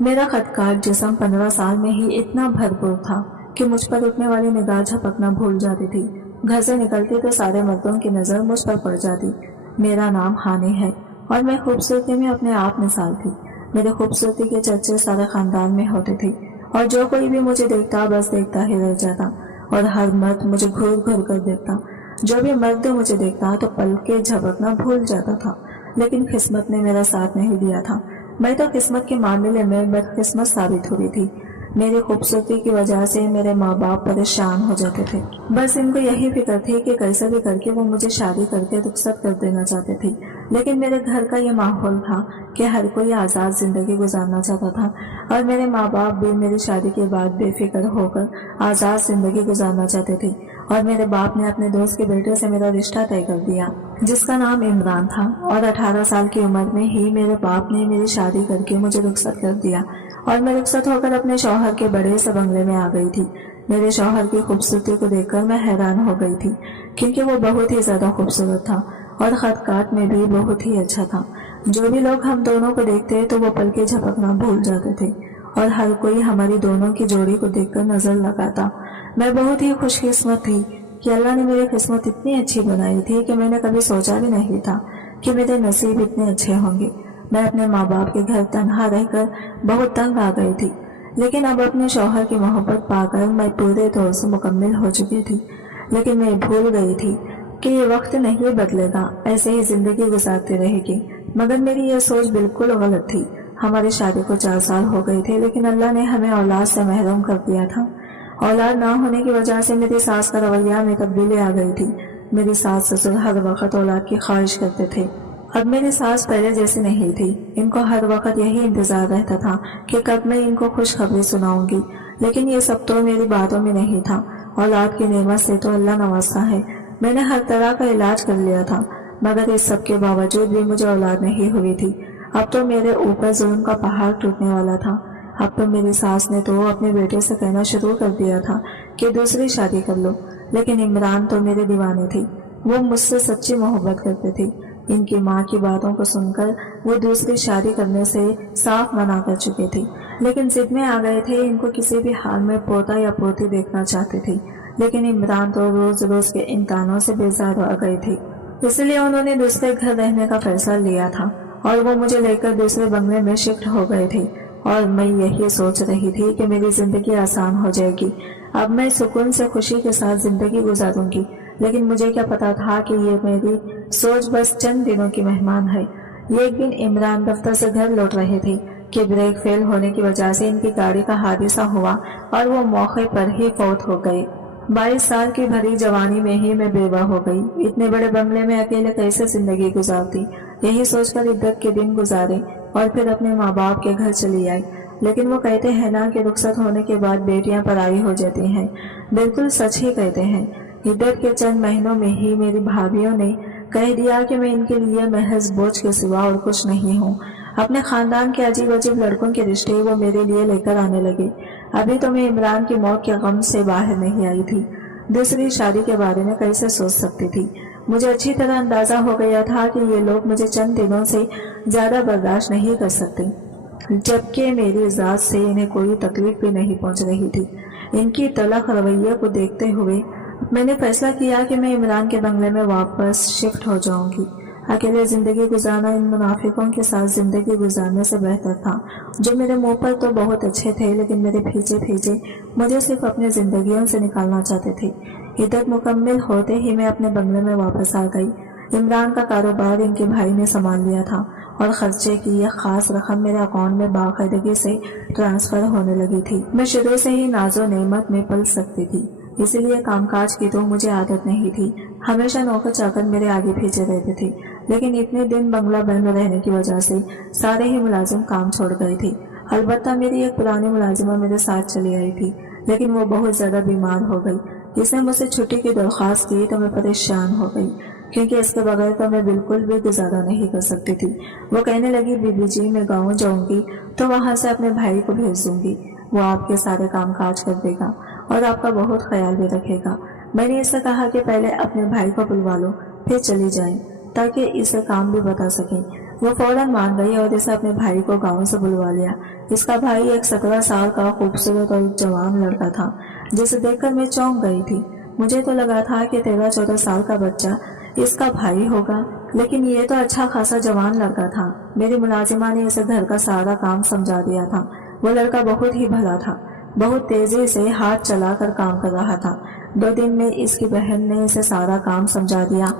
میرا خطکار جسم 15 سال میں ہی اتنا بھرپور تھا کہ مجھ پر اٹھنے والی نگاہ جھپکنا بھول جاتی تھی۔ گھر سے نکلتی تو سارے مردوں کی نظر مجھ پر پڑ جاتی۔ میرا نام ہانی ہے اور میں خوبصورتی میں اپنے آپ مثال تھی۔ میرے خوبصورتی کے چرچے سارے خاندان میں ہوتے تھے اور جو کوئی بھی مجھے دیکھتا بس دیکھتا ہی رہ جاتا اور ہر مرد مجھے گھور گھور کر دیکھتا۔ جو بھی مرد مجھے دیکھتا تو پل کے جھپکنا بھول جاتا تھا، لیکن قسمت نے میرا ساتھ نہیں دیا تھا۔ میں تو قسمت کے معاملے میں بدقسمت ثابت ہوئی تھی۔ میری خوبصورتی کی وجہ سے میرے ماں باپ پریشان ہو جاتے تھے۔ بس ان کو یہی فکر تھی کہ کیسے بھی کر کے وہ مجھے شادی کر کے رخصت کر دینا چاہتے تھے، لیکن میرے گھر کا یہ ماحول تھا کہ ہر کوئی آزاد زندگی گزارنا چاہتا تھا اور میرے ماں باپ بھی میری شادی کے بعد بے فکر ہو کر آزاد زندگی گزارنا چاہتے تھے۔ اور میرے باپ نے اپنے دوست کے بیٹے سے میرا رشتہ طے کر دیا جس کا نام عمران تھا، اور 18 سال کی عمر میں ہی میرے باپ نے میری شادی کر کے مجھے رخصت کر دیا اور میں رخصت ہو کر اپنے شوہر کے بڑے سے بنگلے میں آ گئی تھی۔ میرے شوہر کی خوبصورتی کو دیکھ کر میں حیران ہو گئی تھی کیونکہ وہ بہت ہی زیادہ خوبصورت تھا اور خط کاٹ میں بھی بہت ہی اچھا تھا۔ جو بھی لوگ ہم دونوں کو دیکھتے تو وہ پل کے جھپکنا بھول جاتے تھے اور ہر کوئی ہماری دونوں کی جوڑی کو دیکھ کر نظر لگاتا۔ میں بہت ہی خوش قسمت تھی کہ اللہ نے میری قسمت اتنی اچھی بنائی تھی کہ میں نے کبھی سوچا بھی نہیں تھا کہ میرے نصیب اتنے اچھے ہوں گے۔ میں اپنے ماں باپ کے گھر تنہا رہ کر بہت تنگ آ گئی تھی، لیکن اب اپنے شوہر کی محبت پا کر میں پورے طور سے مکمل ہو چکی تھی۔ لیکن میں بھول گئی تھی کہ یہ وقت نہیں بدلے گا، ایسے ہی زندگی گزارتی رہے گی۔ مگر میری یہ سوچ بالکل غلط تھی۔ ہماری شادی کو 4 سال ہو گئے تھے، لیکن اللہ نے ہمیں اولاد سے محروم کر دیا تھا۔ اولاد نہ ہونے کی وجہ سے میری ساس کا رویہ میں تبدیلی آ گئی تھی۔ میری ساس سسر ہر وقت اولاد کی خواہش کرتے تھے۔ اب میری ساس پہلے جیسی نہیں تھی۔ ان کو ہر وقت یہی انتظار رہتا تھا کہ کب میں ان کو خوشخبری سناؤں گی، لیکن یہ سب تو میری باتوں میں نہیں تھا۔ اولاد کی نعمت سے تو اللہ نوازتا ہے۔ میں نے ہر طرح کا علاج کر لیا تھا، مگر اس سب کے باوجود بھی مجھے اولاد نہیں ہوئی تھی۔ اب تو میرے اوپر ظلم کا پہاڑ ٹوٹنے والا تھا۔ اب تو میری ساس نے تو اپنے بیٹے سے کہنا شروع کر دیا تھا کہ دوسری شادی کر لو، لیکن عمران تو میرے دیوانے تھی۔ وہ مجھ سے سچی محبت کرتے تھے۔ ان کی ماں کی باتوں کو سن کر وہ دوسری شادی کرنے سے صاف منع کر چکے تھے، لیکن ضد میں آ گئے تھے۔ ان کو کسی بھی حال میں پوتا یا پوتی دیکھنا چاہتے تھے، لیکن عمران تو روز روز کے امتحانوں سے بیزار ہو گئے تھے، اس لیے انہوں نے دوسرے گھر رہنے کا فیصلہ لیا تھا اور وہ مجھے لے کر دوسرے بنگلے میں شفٹ ہو گئے تھے۔ اور میں یہی سوچ رہی تھی کہ میری زندگی آسان ہو جائے گی، اب میں سکون سے خوشی کے ساتھ زندگی گزاروں گی، لیکن مجھے کیا پتا تھا کہ یہ میری سوچ بس چند دنوں کی مہمان ہے۔ ایک دن عمران دفتر سے گھر لوٹ رہے تھے کہ بریک فیل ہونے کی وجہ سے ان کی گاڑی کا حادثہ ہوا اور وہ موقع پر ہی فوت ہو گئے۔ 22 سال کی بھری جوانی میں ہی میں بیوہ ہو گئی۔ اتنے بڑے بنگلے میں اکیلے کیسے زندگی گزارتی، یہی سوچ کر عدت کے دن گزارے اور پھر اپنے ماں باپ کے گھر چلی آئی۔ لیکن وہ کہتے ہیں نا کہ رخصت ہونے کے بعد بیٹیاں پرائی ہو جاتی ہیں، بالکل سچ ہی کہتے ہیں۔ عدت کے چند مہینوں میں ہی میری بھابھیوں نے کہہ دیا کہ میں ان کے لیے محض بوجھ کے سوا اور کچھ نہیں ہوں۔ اپنے خاندان کے عجیب عجیب لڑکوں کے رشتے وہ میرے لیے لے کر آنے لگے۔ ابھی تو میں عمران کی موت کے غم سے باہر نہیں آئی تھی، دوسری شادی کے بارے میں کیسے سوچ سکتی تھی۔ مجھے اچھی طرح اندازہ ہو گیا تھا کہ یہ لوگ مجھے چند دنوں سے زیادہ برداشت نہیں کر سکتے، جبکہ میری ذات سے انہیں کوئی تکلیف بھی نہیں پہنچ رہی تھی۔ ان کی تلخ رویے کو دیکھتے ہوئے میں نے فیصلہ کیا کہ میں عمران کے بنگلے میں واپس شفٹ ہو جاؤں گی۔ اکیلے زندگی گزارنا ان منافقوں کے ساتھ زندگی گزارنے سے بہتر تھا، جو میرے منہ پر تو بہت اچھے تھے لیکن میرے پیچھے پیچھے مجھے صرف اپنے زندگیوں سے نکالنا چاہتے تھے۔ عدت مکمل ہوتے ہی میں اپنے بنگلے میں واپس آ گئی۔ عمران کا کاروبار ان کے بھائی نے سنبھال لیا تھا اور خرچے کی یہ خاص رقم میرے اکاؤنٹ میں باقاعدگی سے ٹرانسفر ہونے لگی تھی۔ میں شروع سے ہی ناز و نعمت میں پل سکتی تھی، اسی لیے کام کاج کی تو مجھے عادت نہیں تھی۔ ہمیشہ نوکر چاکر میرے آگے پیچھے رہتے تھے، لیکن اتنے دن بنگلہ بند رہنے کی وجہ سے سارے ہی ملازم کام چھوڑ گئے تھے۔ البتہ میری ایک پرانی ملازمہ میرے ساتھ چلی آئی تھی، لیکن وہ بہت زیادہ بیمار ہو گئی۔ اس نے مجھ سے چھٹی کی درخواست کی تو میں پریشان ہو گئی، کیونکہ اس کے بغیر تو میں بالکل بھی گزارا نہیں کر سکتی تھی۔ وہ کہنے لگی بی بی جی میں گاؤں جاؤں گی تو وہاں سے اپنے بھائی کو بھیج دوں گی، وہ آپ کے سارے کام کاج کر دے گا اور آپ کا بہت خیال بھی رکھے گا۔ میں نے اسے کہا کہ پہلے اپنے بھائی کو بلوا لو پھر چلی جائیں، تاکہ اسے کام بھی بتا سکیں۔ वो फौरन मान गई और इसे अपने भाई को गांव से बुलवा लिया। इसका भाई एक 17 साल का खूबसूरत और जवान लड़का था, जिसे देखकर मैं चौंक गई थी। मुझे तो लगा था कि 13-14 साल का बच्चा इसका भाई होगा, लेकिन ये तो अच्छा खासा जवान लड़का था। मेरी मुलाजिमा ने इसे घर का सारा काम समझा दिया था। वो लड़का बहुत ही भला था, बहुत तेजी से हाथ चलाकर काम कर रहा था। 2 दिन में इसकी बहन ने इसे सारा काम समझा दिया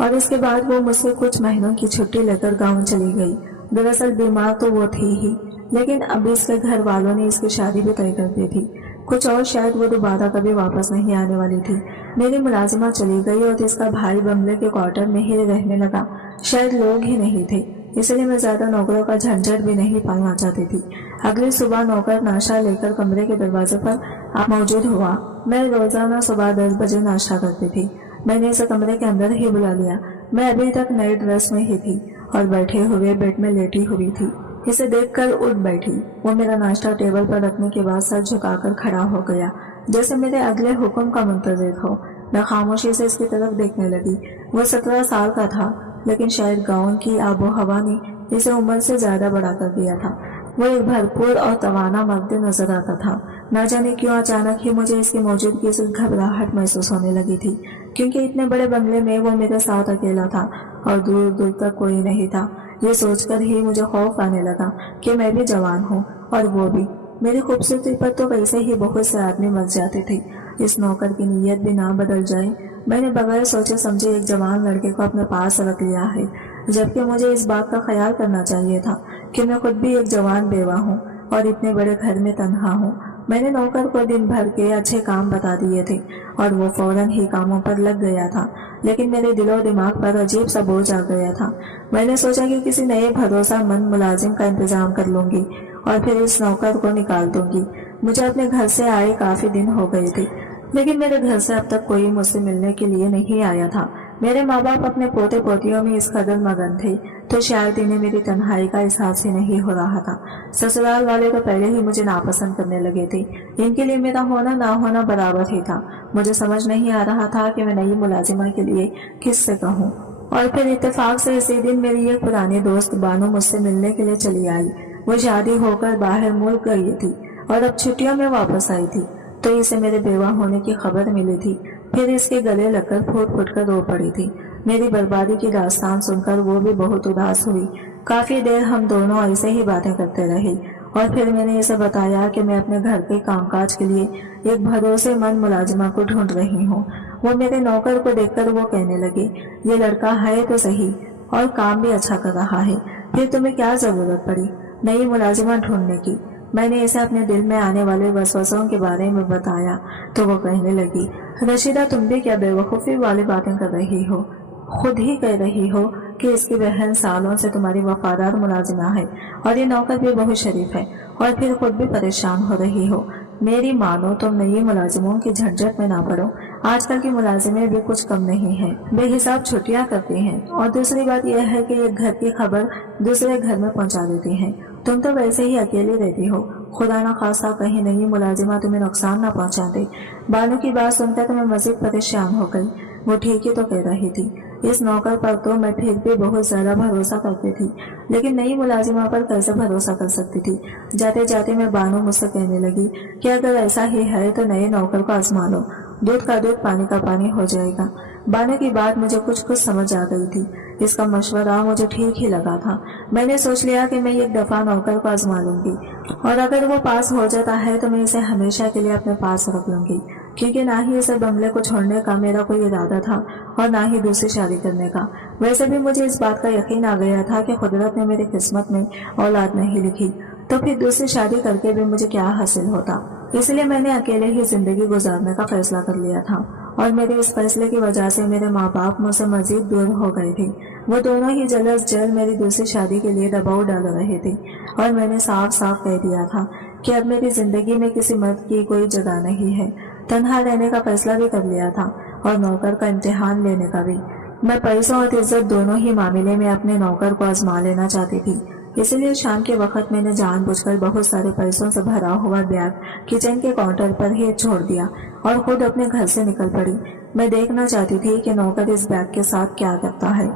और इसके बाद वो मुझसे कुछ महीनों की छुट्टी लेकर गांव चली गई। दरअसल बीमार तो वो थी ही, लेकिन अब इसके घर वालों ने इसकी शादी भी तय कर दी थी। कुछ और शायद वो दोबारा कभी वापस नहीं आने वाली थी। मेरी मुलाजिमा चली गई और इसका भाई बंगले के क्वार्टर में ही रहने लगा। शायद लोग ही नहीं थे, इसलिए मैं ज्यादा नौकरों का झंझट भी नहीं पालना चाहती थी। अगली सुबह नौकर नाश्ता लेकर कमरे के दरवाजे पर मौजूद हुआ। मैं रोजाना सुबह 10 बजे नाश्ता करती थी। मैंने इसे कमरे के अंदर ही बुला लिया। मैं अभी तक नई ड्रेस में ही थी और बैठे हुए बेड में लेटी हुई थी। इसे देखकर उठ बैठी। वो मेरा नाश्ता टेबल पर रखने के बाद सर झुकाकर खड़ा हो गया, जैसे मेरे अगले हुक्म का मुंतज़िर हो। मैं खामोशी से इसकी तरफ देखने लगी। वो 17 साल का था, लेकिन शायद गाँव की आबो हवा ने इसे उम्र से ज्यादा बड़ा कर दिया था। वो एक भरपूर और तवाना मर्द नजर आता था। न जाने क्यों अचानक ही मुझे इसकी मौजूदगी से घबराहट महसूस होने लगी थी, क्योंकि इतने बड़े बंगले में वो मेरे साथ अकेला था और दूर दूर तक कोई नहीं था। ये सोचकर ही मुझे खौफ आने लगा कि मैं भी जवान हूँ और वो भी। मेरी खूबसूरती पर तो वैसे ही बहुत से आदमी मर जाते थे, इस नौकर की नीयत भी ना बदल जाए। मैंने बगैर सोचे समझे एक जवान लड़के को अपने पास रख लिया है, जबकि मुझे इस बात का ख्याल करना चाहिए था कि मैं खुद भी एक जवान बेवा हूँ और इतने बड़े घर में तन्हा हूँ। मैंने नौकर को दिन भर के अच्छे काम बता दिए थे और वो फौरन ही कामों पर लग गया था, लेकिन मेरे दिलो दिमाग पर अजीब सा बोझ आ गया था। मैंने सोचा कि किसी नए भरोसामंद मुलाजिम का इंतजाम कर लूंगी और फिर इस नौकर को निकाल दूंगी। मुझे अपने घर से आए काफी दिन हो गए थे, लेकिन मेरे घर से अब तक कोई मुझसे मिलने के लिए नहीं आया था। मेरे माँ बाप अपने पोते पोतियों में इस कदर मगन थे, तो शायद इन्हें मेरी तन्हाई का एहसास ही नहीं हो रहा था। ससुराल वाले तो पहले ही मुझे नापसंद करने लगे थे। इनके लिए मेरा होना ना होना बराबर ही था। मुझे समझ नहीं आ रहा था कि मैं नई मुलाजिमा के लिए किससे कहूँ। और फिर इत्तेफाक से इसी दिन मेरी एक पुरानी दोस्त बानो मुझसे मिलने के लिए चली आई। वो शादी होकर बाहर मुल्क गई थी और अब छुट्टियों में वापस आई थी, तो इसे मेरे बेवा होने की खबर मिली थी। फिर इसके गले लगकर फूट फूट कर रो पड़ी थी। मेरी बर्बादी की दास्तान सुनकर वो भी बहुत उदास हुई। काफी देर हम दोनों ऐसे ही बातें करते रहे और फिर मैंने इसे बताया कि मैं अपने घर के कामकाज के लिए एक भरोसेमंद मुलाजिमा को ढूंढ रही हूँ। वो मेरे नौकर को देखकर वो कहने लगे, ये लड़का है तो सही और काम भी अच्छा कर रहा है, फिर तुम्हें क्या जरूरत पड़ी नई मुलाजिमा ढूंढने की। मैंने इसे अपने दिल में आने वाले वसवसों के बारे में बताया तो वो कहने लगी, रशीदा तुम भी क्या बेवकूफ़ी वाली बातें कर रही हो। खुद ही कह रही हो कि इसकी बहन सालों से तुम्हारी वफादार मुलाजिमा है और ये नौकर भी बहुत शरीफ है, और फिर खुद भी परेशान हो रही हो। मेरी मानो तुम नई मुलाजिमों की झंझट में ना पड़ो। आजकल की मुलाजिमें भी कुछ कम नहीं है, बेहिसाब छुट्टियां करती हैं, और दूसरी बात यह है कि एक घर की खबर दूसरे घर में पहुंचा देती हैं। तुम तो वैसे ही अकेली रहती हो, खुदा न खासा कहीं नई मुलाजिमा तुम्हें नुकसान न पहुंचा दे। बानू की बात सुनकर तो मैं मजीद परेशान हो गई। वो ठीक ही तो कह रही थी। इस नौकर पर तो मैं फिर भी बहुत ज्यादा भरोसा करती थी, लेकिन नई मुलाजिमा पर कैसे भरोसा कर सकती थी। जाते जाते मैं बानू मुझसे कहने लगी कि अगर ऐसा ही है तो नए नौकर को आजमा लो, दूध का दूध पानी का पानी हो जाएगा। बानू की बात मुझे कुछ समझ आ गई थी। इसका मशवरा मुझे ठीक ही लगा था। मैंने सोच लिया कि मैं एक दफा नौकर को आजमा लूंगी और अगर वो पास हो जाता है तो मैं इसे हमेशा के लिए अपने पास रख लूंगी, क्योंकि ना ही इसे बंगले को छोड़ने का मेरा कोई इरादा था और ना ही दूसरी शादी करने का। वैसे भी मुझे इस बात का यकीन आ गया था कि कुदरत ने मेरी किस्मत में औलाद नहीं लिखी, तो फिर दूसरी शादी करके भी मुझे क्या हासिल होता। इसलिए मैंने अकेले ही जिंदगी गुजारने का फैसला कर लिया था, और मेरे इस फैसले की वजह से मेरे माँ बाप मुझसे मजीद दूर हो गए थे। वो दोनों ही जल्द मेरी दूसरी शादी के लिए दबाव डाल रहे थे, और मैंने साफ साफ कह दिया था कि अब मेरी जिंदगी में किसी मर्द की कोई जगह नहीं है। तन्हा रहने का फैसला भी कर लिया था और नौकर का इम्तिहान लेने का भी। मैं पैसों और इज्जत दोनों ही मामले में अपने नौकर को आजमा लेना चाहती थी। इसलिए शाम के वक्त मैंने जानबूझकर बहुत सारे पैसों से भरा हुआ बैग किचन के काउंटर पर ही छोड़ दिया और खुद अपने घर से निकल पड़ी। मैं देखना चाहती थी कि नौकर इस बैग के साथ क्या करता है।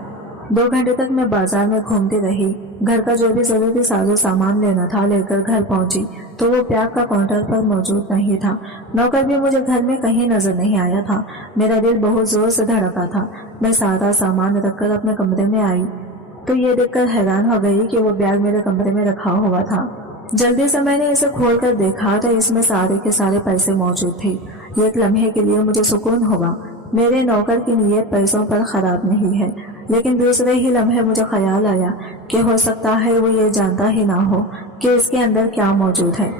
2 घंटे तक मैं बाजार में घूमती रही। घर का जो भी जरूरी साजो सामान लेना था लेकर घर पहुंची तो वो बैग का काउंटर पर मौजूद नहीं था। नौकर भी मुझे घर में कहीं नजर नहीं आया था। मेरा दिल बहुत जोर से धड़का था। मैं सारा सामान रखकर अपने कमरे में आई तो ये देखकर हैरान हो गई कि वो बैग मेरे कमरे में रखा हुआ था। जल्दी से मैंने इसे खोलकर देखा तो इसमें सारे के सारे पैसे मौजूद थे। एक लम्हे के लिए मुझे सुकून हुआ। मेरे नौकर की नीयत पैसों पर खराब नहीं है, लेकिन दूसरे ही लम्हे मुझे ख्याल आया कि हो सकता है वो ये जानता ही ना हो कि इसके अंदर क्या मौजूद है।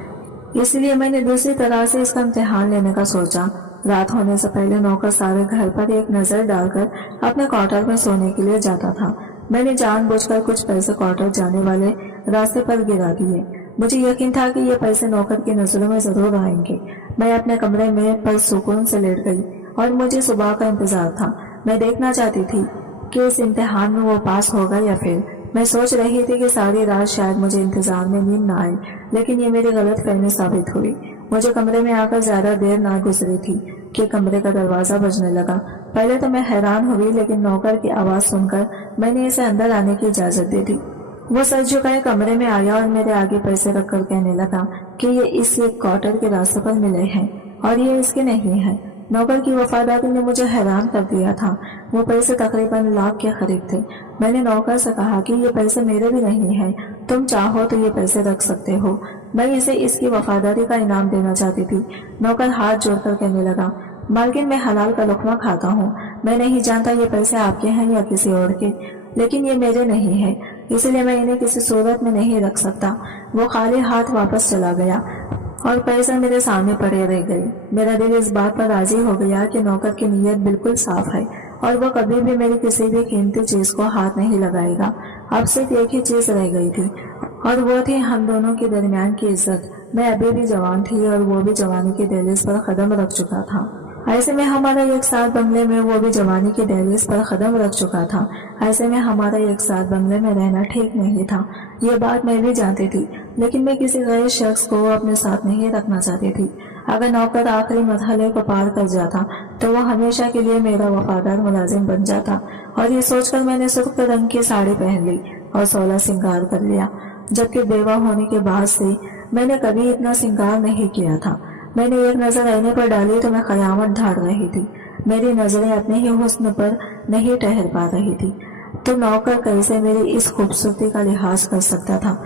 इसलिए मैंने दूसरी तरह से इसका इम्तिहान लेने का सोचा। रात होने से पहले नौकर सारे घर पर एक नजर डालकर अपने क्वार्टर में सोने के लिए जाता था। मैंने जानबूझकर कुछ पैसे क्वार्टर जाने वाले रास्ते पर गिरा दिए। मुझे यकीन था कि ये पैसे नौकर की नजरों में जरूर आएंगे। मैं अपने कमरे में पर सुकून से लेट गई और मुझे सुबह का इंतजार था। मैं देखना चाहती थी कि इस इम्तिहान में वो पास होगा या फिर। मैं सोच रही थी कि सारी रात शायद मुझे इंतजार में नींद न आए, लेकिन ये मेरी गलत फहमी साबित हुई। मुझे कमरे में आकर ज्यादा देर ना गुजरी थी कि कमरे का दरवाजा बजने लगा। पहले तो मैं हैरान हुई, लेकिन नौकर की आवाज सुनकर मैंने इसे अंदर आने की इजाजत दे दी। वो सर झुकाए कमरे में आया और मेरे आगे पैसे रखकर कहने लगा कि ये इस क्वार्टर के रास्ते पर मिले हैं और ये इसके नहीं है। नौकर की वफादारी ने मुझे हैरान कर दिया था। वो पैसे तकरीबन लाख के करीब थे। मैंने नौकर से कहा कि ये पैसे मेरे भी नहीं हैं, तुम चाहो तो ये पैसे रख सकते हो। मैं इसे इसकी वफादारी का इनाम देना चाहती थी। नौकर हाथ जोड़कर कहने लगा, मालकिन मैं हलाल का लुकमा खाता हूँ। मैं नहीं जानता ये पैसे आपके हैं या किसी और के, लेकिन ये मेरे नहीं है, इसलिए मैं इन्हें किसी सूरत में नहीं रख सकता। वो खाली हाथ वापस चला गया और पैसे मेरे सामने पड़े रह गए। मेरा दिल इस बात पर राजी हो गया कि नौकर की नीयत बिल्कुल साफ है और वो कभी भी मेरी किसी भी कीमती चीज को हाथ नहीं लगाएगा। अब सिर्फ एक ही चीज रह गई थी और वो थी हम दोनों के दरमियान की इज्जत। मैं अभी भी जवान थी और वो भी जवानी के दहलीज पर कदम रख चुका था। ऐसे में हमारा एक साथ बंगले में वो भी जवानी के दहलीज पर कदम रख चुका था। ऐसे में हमारा एक साथ बंगले में रहना ठीक नहीं था। ये बात मैं भी जानती थी, लेकिन मैं किसी गैर शख्स को अपने साथ नहीं रखना चाहती थी। अगर नौकर आखिरी मरहले को पार कर जाता तो वो हमेशा के लिए मेरा वफादार मुलाजिम बन जाता। और ये सोचकर मैंने सुर्ख रंग की साड़ी पहन ली और 16 श्रृंगार कर लिया, जबकि बेवा होने के बाद से मैंने कभी इतना श्रृंगार नहीं किया था। मैंने एक नजर आईने पर डाली तो मैं कयामत ढाड़ रही थी। मेरी नजरें अपने ही हुस्न पर नहीं ठहर पा रही थी, तो नौकर कैसे मेरी इस खूबसूरती का लिहाज कर सकता था।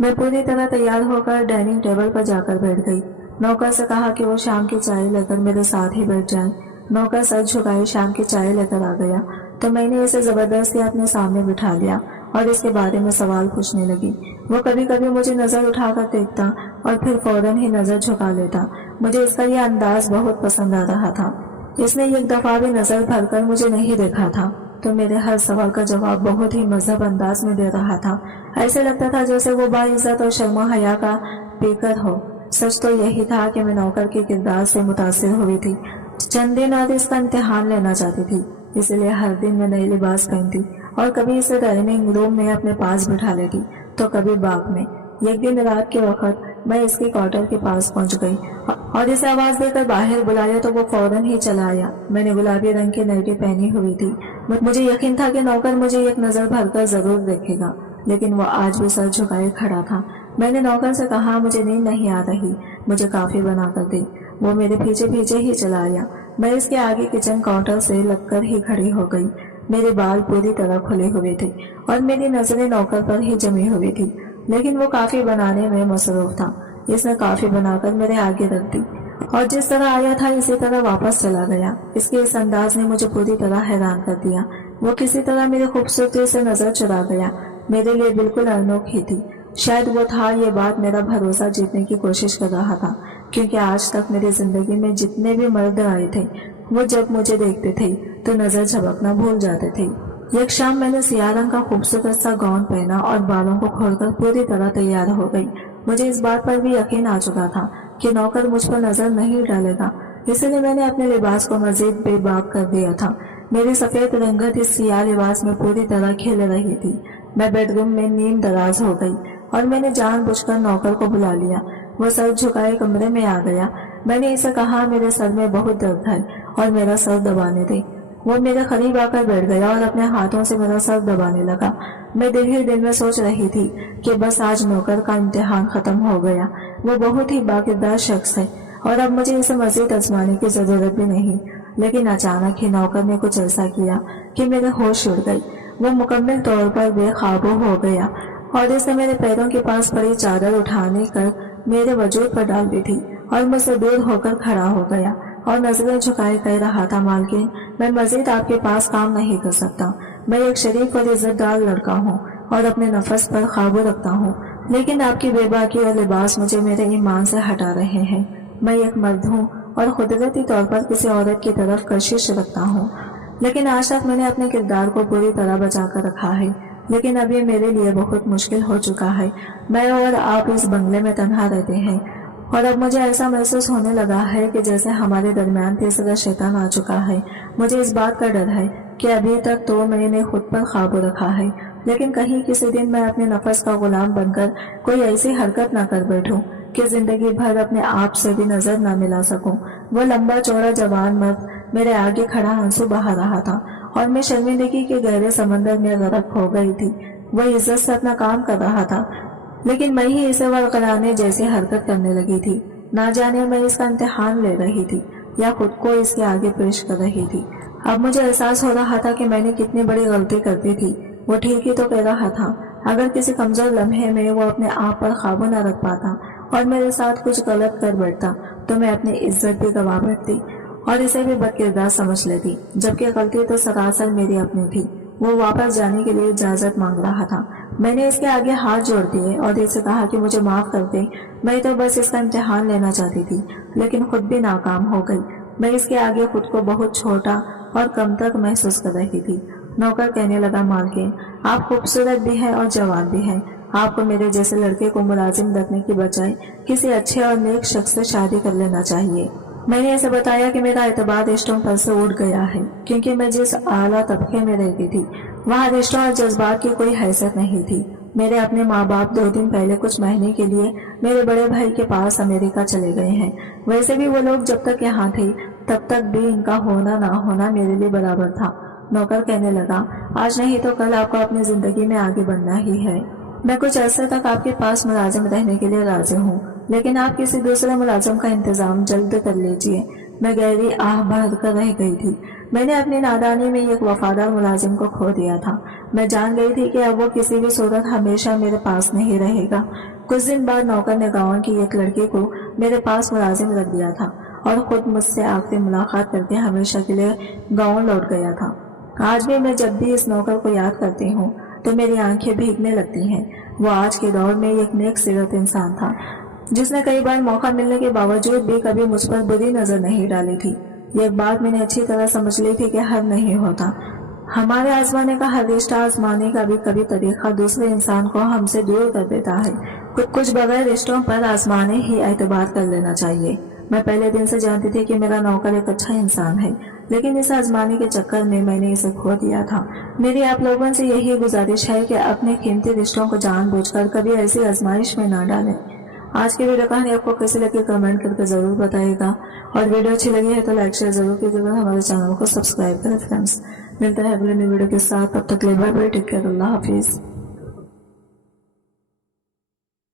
मैं पूरी तरह तैयार होकर डाइनिंग टेबल पर जाकर बैठ गई। नौकर से कहा कि वो शाम की चाय लेकर मेरे साथ ही बैठ जाए। नौकर सर झुकाए शाम की चाय लेकर आ गया तो मैंने इसे जबरदस्ती अपने सामने बिठा लिया और इसके बारे में सवाल पूछने लगी। वो कभी कभी मुझे नजर उठाकर देखता और फिर फौरन ही नजर झुका लेता। मुझे इसका यह अंदाज बहुत पसंद आ रहा था। इसने एक दफा भी नजर भरकर मुझे नहीं देखा था तो मेरे हर सवाल का जवाब बहुत ही मजहब अंदाज में दे रहा था। ऐसे लगता था जैसे वो बाइज्जत और शर्मा हया का पीकर हो। सच तो यही था कि मैं नौकर के किरदार से मुतासिर हुई थी। चंद दिन और इसका इम्तिहान लेना चाहती थी, इसलिए हर दिन मैं नई लिबास पहनती और कभी इसे डाइनिंग रूम में अपने पास बिठा लेती तो कभी बाग में। एक दिन रात के वक्त मैं इसके क्वार्टर के पास पहुंच गई और इसे आवाज देकर बाहर बुलाया तो वो फौरन ही चला आया। मैंने गुलाबी रंग की नाइटी पहनी हुई थी। मुझे यकीन था कि नौकर मुझे एक नजर भरकर जरूर देखेगा, लेकिन वो आज भी सर झुकाए खड़ा था। मैंने नौकर से कहा, मुझे नींद नहीं आ रही, मुझे काफी बना कर दे। वो मेरे पीछे पीछे ही चला आया। मैं इसके आगे किचन काउंटर से लगकर ही खड़ी हो गई। मेरे बाल पूरी तरह खुले हुए थे और मेरी नजरें नौकर पर ही जमी हुई थी, लेकिन वो काफी बनाने में मसरूफ था। इसने काफी बनाकर मेरे आगे रख दी और जिस तरह आया था इसी तरह वापस चला गया। इसके इस अंदाज ने मुझे पूरी तरह हैरान कर दिया। वो किसी तरह मेरी खूबसूरती से नजर चुरा गया। मेरे लिए बिल्कुल अनोखी थी। शायद वो था ये बात मेरा भरोसा जीतने की कोशिश कर रहा था, क्योंकि आज तक मेरी जिंदगी में जितने भी मर्द आए थे वो जब मुझे देखते थे तो नजर झपकना भूल जाते थे। एक शाम मैंने सियाह रंग का खूबसूरत सा गाउन पहना और बालों को खोलकर पूरी तरह तैयार हो गई। मुझे इस बात पर भी यकीन आ चुका था कि नौकर मुझ पर नजर नहीं डालेगा, इसलिए मैंने अपने लिबास को मजीद बेबाक कर दिया था। मेरी सफेद रंगत इस सियाह लिबास में पूरी तरह खिल रही थी। मैं बेडरूम में नींद दराज हो गई और मैंने जानबूझकर नौकर को बुला लिया। वो सर झुकाए कमरे में आ गया। मैंने इसे कहा, मेरे सर में बहुत दर्द है और मेरा सर दबाने दे। وہ میرے قریب آ کر بیٹھ گیا اور اپنے ہاتھوں سے میرا سر دبانے لگا۔ میں دل ہی دل میں سوچ رہی تھی کہ بس آج نوکر کا امتحان ختم ہو گیا۔ وہ بہت ہی باکردار شخص ہے اور اب مجھے اسے مزید آزمانے کی ضرورت بھی نہیں۔ لیکن اچانک ہی نوکر نے کچھ ایسا کیا کہ میرے ہوش اڑ گئی۔ وہ مکمل طور پر بے قابو ہو گیا اور اس نے میرے پیروں کے پاس پڑی چادر اٹھانے کر میرے وجود پر ڈال دی تھی اور مجھ سے دور ہو کر کھڑا ہو گیا اور نظریں جھکائے کہہ رہا تھا، مالکن میں مزید آپ کے پاس کام نہیں کر سکتا۔ میں ایک شریف اور عزت دار لڑکا ہوں اور اپنے نفس پر قابو رکھتا ہوں، لیکن آپ کی بے باکی اور لباس مجھے میرے ایمان سے ہٹا رہے ہیں۔ میں ایک مرد ہوں اور قدرتی طور پر کسی عورت کی طرف کشش رکھتا ہوں، لیکن آج تک میں نے اپنے کردار کو پوری طرح بچا کر رکھا ہے۔ لیکن اب یہ میرے لیے بہت مشکل ہو چکا ہے۔ میں اور آپ اس بنگلے میں تنہا رہتے ہیں اور اب مجھے ایسا محسوس ہونے لگا ہے کہ جیسے ہمارے درمیان تیسرا شیطان آ چکا ہے۔ مجھے اس بات کا ڈر ہے کہ ابھی تک تو میں نے خود پر قابو رکھا ہے، لیکن کہیں کسی دن میں اپنے نفس کا غلام بن کر کوئی ایسی حرکت نہ کر بیٹھوں کہ زندگی بھر اپنے آپ سے بھی نظر نہ ملا سکوں۔ وہ لمبا چوڑا جوان مرد میرے آگے کھڑا آنسو بہا رہا تھا اور میں شرمندگی کے گہرے سمندر میں غرق ہو گئی تھی۔ وہ عزت سے اپنا کام کر رہا تھا، لیکن میں ہی اسے ورقلانے جیسی حرکت کرنے لگی تھی۔ نہ جانے میں اس کا امتحان لے رہی تھی یا خود کو اس کے آگے پیش کر رہی تھی۔ اب مجھے احساس ہو رہا تھا کہ میں نے کتنی بڑی غلطی کرتی تھی۔ وہ ٹھیک ہی تو کہہ رہا تھا، اگر کسی کمزور لمحے میں وہ اپنے آپ پر قابو نہ رکھ پاتا اور میرے ساتھ کچھ غلط کر بیٹھتا تو میں اپنی عزت بھی گنوا بیٹھتی اور اسے بھی بد کردار سمجھ لیتی، جبکہ غلطی تو سراسر میری اپنی تھی۔ وہ واپس جانے کے لیے اجازت مانگ رہا تھا۔ میں نے اس کے آگے ہاتھ جوڑ دیے اور اسے کہا کہ مجھے معاف کر دے، میں تو بس اس کا امتحان لینا چاہتی تھی، لیکن خود بھی ناکام ہو گئی۔ میں اس کے آگے خود کو بہت چھوٹا اور کمتر محسوس کر رہی تھی۔ نوکر کہنے لگا، مالکن آپ خوبصورت بھی ہیں اور جوان بھی ہیں، آپ کو میرے جیسے لڑکے کو ملازم رکھنے کی بجائے کسی اچھے اور نیک شخص سے شادی کر لینا چاہیے۔ میں نے اسے بتایا کہ میرا اعتبار رشتوں پر سے اٹھ گیا ہے، کیونکہ میں جس اعلیٰ طبقے میں رہتی تھی وہاں رشتوں اور جذبات کی کوئی حیثیت نہیں تھی۔ میرے اپنے ماں باپ 2 دن پہلے کچھ مہینے کے لیے میرے بڑے بھائی کے پاس امریکہ چلے گئے ہیں۔ ویسے بھی وہ لوگ جب تک یہاں تھے تب تک بھی ان کا ہونا نہ ہونا میرے لیے برابر تھا۔ نوکر کہنے لگا، آج نہیں تو کل آپ کو اپنی زندگی میں آگے بڑھنا ہی ہے۔ میں کچھ عرصے تک آپ کے پاس ملازم رہنے کے لیے راضی ہوں، لیکن آپ کسی دوسرے ملازم کا انتظام جلد کر لیجیے۔ میں گہری آہ بھر کر رہ گئی تھی۔ میں نے اپنی نادانی میں ایک وفادار ملازم کو کھو دیا تھا۔ میں جان گئی تھی کہ اب وہ کسی بھی صورت ہمیشہ میرے پاس نہیں رہے گا۔ کچھ دن بعد نوکر نے گاؤں کی ایک لڑکی کو میرے پاس ملازم رکھ دیا تھا اور خود مجھ سے آخری ملاقات کر کے ہمیشہ کے لیے گاؤں لوٹ گیا تھا۔ آج بھی میں جب بھی اس نوکر کو یاد کرتی ہوں تو میری آنکھیں بھیگنے لگتی ہیں۔ وہ آج کے دور میں ایک نیک سیرت انسان تھا جس نے کئی بار موقع ملنے کے باوجود بھی کبھی مجھ پر بری نظر نہیں ڈالی تھی۔ یہ بات میں نے اچھی طرح سمجھ لی تھی کہ ہر نہیں ہوتا۔ ہمارے آزمانے کا ہر رشتہ آزمانے کا بھی کبھی طریقہ دوسرے انسان کو ہم سے دور کر دیتا ہے۔ کچھ بغیر رشتوں پر آزمانے ہی اعتبار کر لینا چاہیے۔ میں پہلے دن سے جانتی تھی کہ میرا نوکر ایک اچھا انسان ہے، لیکن اس آزمانے کے چکر میں نے اسے کھو دیا تھا۔ میری آپ لوگوں سے یہی گزارش ہے کہ اپنے قیمتی رشتوں کو جان بوجھ کر کبھی ایسی آزمائش میں نہ ڈالیں۔ آج کی ویڈیو کہانی آپ کو کیسی لگی کمنٹ کر کے ضرور بتائیے گا، اور ویڈیو اچھی لگی ہے تو لائک شیئر ضرور کیجیے گا۔ ہمارے چینل کو سبسکرائب کریں فرینڈس۔ ملتے ہیں اگلے نئی ویڈیو کے ساتھ، تب تک کے لیے بائے بائے، ٹیک کیئر، اللہ حافظ۔